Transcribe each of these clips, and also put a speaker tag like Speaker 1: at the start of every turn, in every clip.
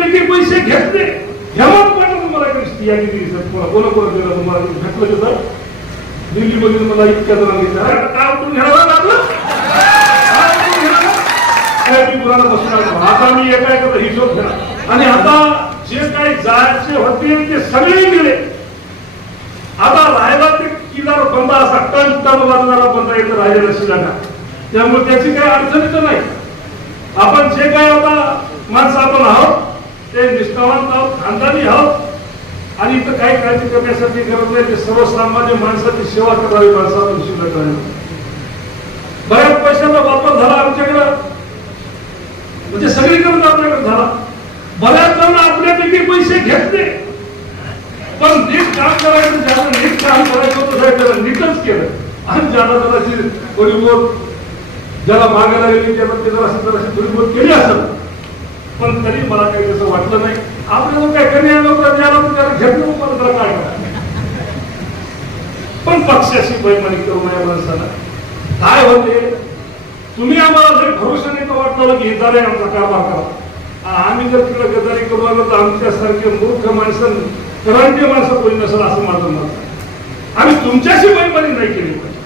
Speaker 1: आपल्यापैकी पैसे घेतले. हेमंत पाटील तुम्हाला काही या किती सर तुम्हाला कोणा कोणा दिलं तुम्हाला? भेटलं तिथं दिल्लीमधून मला इतक्या जणांनी विचारलं, काय उठून घ्यावं लागलं? मी कुणाला बसणार आता मी एका एका हिशोब घ्या. आणि आता जे काही जायचे होते ते सगळे गेले. आता राहायला ते किनार बंद असा टन टन वाजणारा बंद येत राहिलेला शिलाना त्यामुळे त्याची काही अडचणीच नाही. आपण जे काय आता माणसं आपण आहोत ते निष्ठावंत आहोत खानदानी आहोत. आणि इथं काही काळजी करण्यासाठी गरज नाही ते सर्वसामान्य माणसाची सेवा करावी माणसातून शिल्लक करावी बऱ्याच पैशाचा वापर झाला आमच्याकडं. म्हणजे सगळीकडून आपल्याकडे झाला. बऱ्याच जण आपल्यापैकी पैसे घेतले पण नीट काम करायचं ज्याला नीट काम करायचं होतं साहेब त्याला नीटच केलं. आणि ज्याला जराशी थोडी बहुत ज्याला मागायला गेली त्याला ते जराशी जराशी थोडी बहुत केली असत पण तरी मला काही तसं वाटलं नाही. आपल्याला काय कमी आलो होतं ज्याला त्याला घेतलं मला काय पण पक्षाशी बैमानी करू नये माणसाला. काय होते? तुम्ही आम्हाला जर भरोशाने तर वाटलं की इथं रे आमचा कारभार करा. आम्ही जर तिकडे गदारी करू आलो तर आमच्यासारखे मूर्ख माणसं करांचे माणसं कोणी नसेल असं माझं मत आम्ही तुमच्याशी बैमानी नाही केली पाहिजे.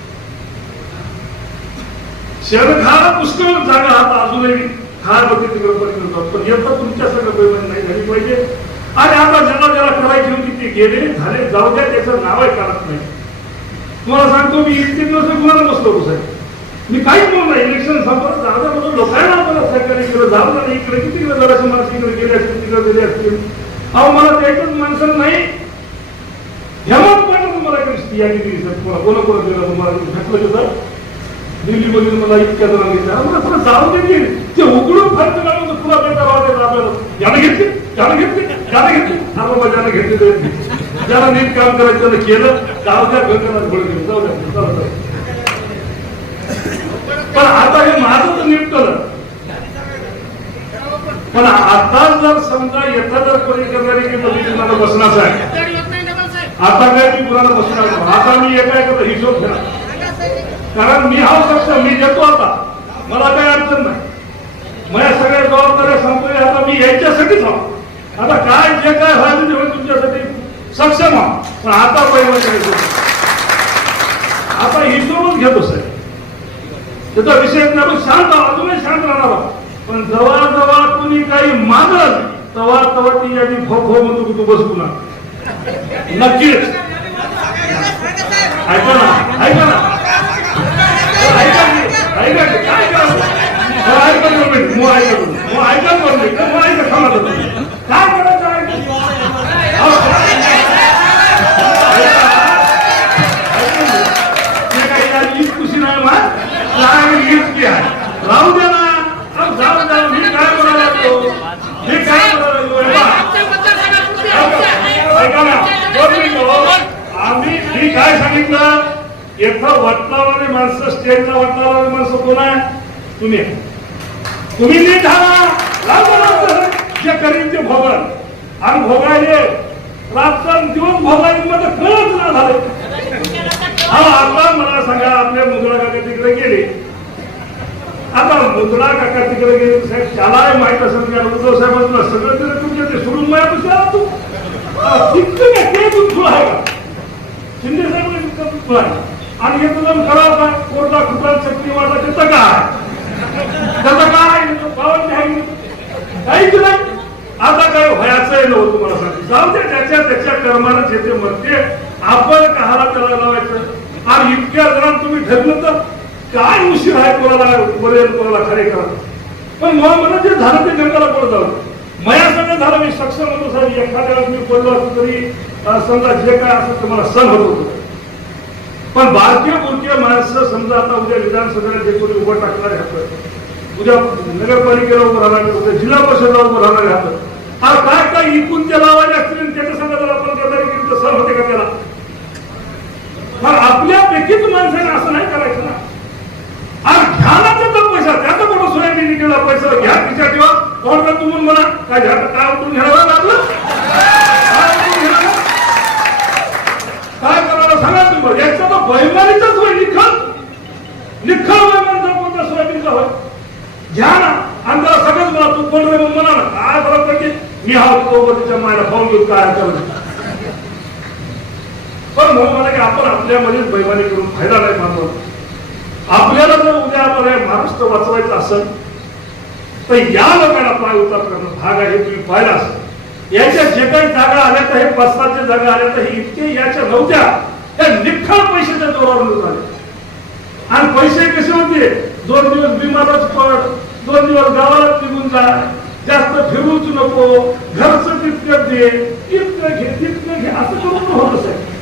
Speaker 1: शरखाला पुष्कळ जागा आता अजूनही फार होती तिकडे पर्यंत पण येतं तुमच्या सगळं बैमानी नाही झाली पाहिजे. आणि आता ज्याला ज्याला करायची होती ते गेले झाले जाऊ द्या त्याचं नावही काढत नाही. तुम्हाला सांगतो मी इतके दिवस कुणाला बसलो साहेब. मी काहीच नाही. इलेक्शन संपलं दादा द्या म्हणून लोकांना मला सरकारी इकडे जाऊ नाही इकडे किती जराशी माणसं इकडे गेले असतील तिकडे गेले असतील. अहो मला त्याच्याच माणसं नाही. हेमंत पाटील तुम्हाला काही यादी किती सर कोणा कोणा कोणा दिलं तुम्हाला भेटलं होतं. दिल्लीमधून मला इतक्या जणांनी मला थोडं जाऊ दे ते उघडून फारचं लागून तुला वाटेल आपल्याला यानं घेतले त्यानं घेतले त्यानं घेतले. हा बाबा ज्यानं घेतले ते ज्याला नीट काम करायचं त्यानं केलं जाऊ द्या गंगाला गोळ घेऊन जाऊ द्या. पण आता हे माझं तर निपटलं. पण आता जर समजा येता जर कोणी करणारी की तुम्ही तुम्हाला बसणार आहे आता काय मी कुणाला बसणार. आता मी एका एका हिशोब केला कारण मी हा पक्ष मी देतो आता. मला काही अडचण नाही. माझ्या सगळ्या जबाबदाऱ्या संपल्या आता मी याच्यासाठीच आहो आता काय जे काय व्हायचं ते तुमच्यासाठी सक्षम आहो पण आता पहिलं आता हिशोबच घेतो साहेब. त्याचा विषय आपण शांत आहोत अजूनही शांत राहणार आहोत पण जवळ जवळ कुणी काही मागल तवा तवा ती यादी भो भो म्हणतो तू बस पुन्हा नक्कीच. ऐका ना. ऐका ना ऐका की, ऐका की, काय करायचं? ऐका दोन मिनिट, मग ऐका मग दोन मिनिट, मग थांबा दोन काय करायचं खुशी नाही राहू द्या ना जाऊ द्या मी काय म्हणायला लागतो मी काय म्हणायला ऐका ना दोन आम्ही मी काय सांगितलं? इथं वटणारी माणसं स्टेटला वटणारी माणसं कोण आहे? तुम्ही. तुम्ही नीट राहा लावा लावा. जे. करीन ते भोगल आणि भोगायले रात्र दिवस भोगायचे मध्ये कळत ना झाले. हा आता मला सांगा आपल्या मुद्रा काका तिकडे गेले. आता मुद्रा काका तिकडे गेले साहेब त्यालाही माहीत असेल की उद्धव साहेबांना सगळं तिकडे तुमच्या ते सोडून माहीत आला तू. अहो, तिकडे काय ते तू आहे का? शिंदे साहेब तुला आहे. आणि हे तुझं करा काय कोर्टा खुटा चक्रीवाटा वाटा काय त्याचं काय? आता काय व्हायचंय नव्हतं तुम्हाला सांगते जाऊ दे त्याच्या त्याच्या कर्मानं जे ते म्हणते आपण कहाला त्याला लावायचं. आणि इतक्या जणांना तुम्ही ठरलं तर काय उशीर आहे कोणाला? वरेल कोणाला खरे करा पण मग म्हणत जे झालं ते जंगला कोण जाऊ मया सगळं झालं मी सक्षम होतो साहेब. एखाद्या वेळेस मी पडलो असतो तरी समजा जे काय असं तुम्हाला सण होत होतं. पण भारतीय बोलकीय असं समजा आता उद्या विधानसभेला जे कोणी उभं टाकणारे हात उद्या नगरपालिकेला उभं राहणार उद्या जिल्हा परिषदला उभं राहणारे हात हा काय काय इकून त्याला लावायचे असतील त्याच्या संघ आपण गदारी केली तर सण होते का त्याला? पण आपल्यापैकीच माणसाने असं नाही करायचं ना. आज घ्या तर पैसा त्याचा मोठा सोयाबीन केला पैसा घ्या तिच्या ठेवा कोण का तुम्ही म्हणा काय घ्या काय उठून घ्यावं लागलं काय उठून घ्यावं? काय करायला सांगा तुम्ही याचा तर बैमानीचाच होय निखल निखल बैमानीचा कोणता सोयाबीनचा होय घ्या ना आणि त्याला सगळंच मला तू कोण रे म्हणून म्हणा ಕೊಡ್ರಿ काय ಆ ಬರ ಬಗ್ಗೆ ನೀ तिच्या मायला फोन घेऊन काय करत पण म्हणून मला की आपण आपल्यामध्येच बैमानी करून फायदा नाही मानव आपल्याला जर उद्या आपल्याला महाराष्ट्र वाचवायचं असेल तर या लोकांना पाय उतार करणं भाग आहे तुम्ही पाहिला असेल. याच्या जे काही जागा आल्या तर हे बसताच्या जागा आल्या तर हे इतके याच्या नव्हत्या. त्या निखळ पैशाच्या जोरावर झाले आणि पैसे कसे होते? दोन दिवस बिमारच पड दोन दिवस गावाला निघून जा. जास्त फिरूच नको. घरचं तितकं दे. तितकं घे तितकं घे. असं करून होत असेल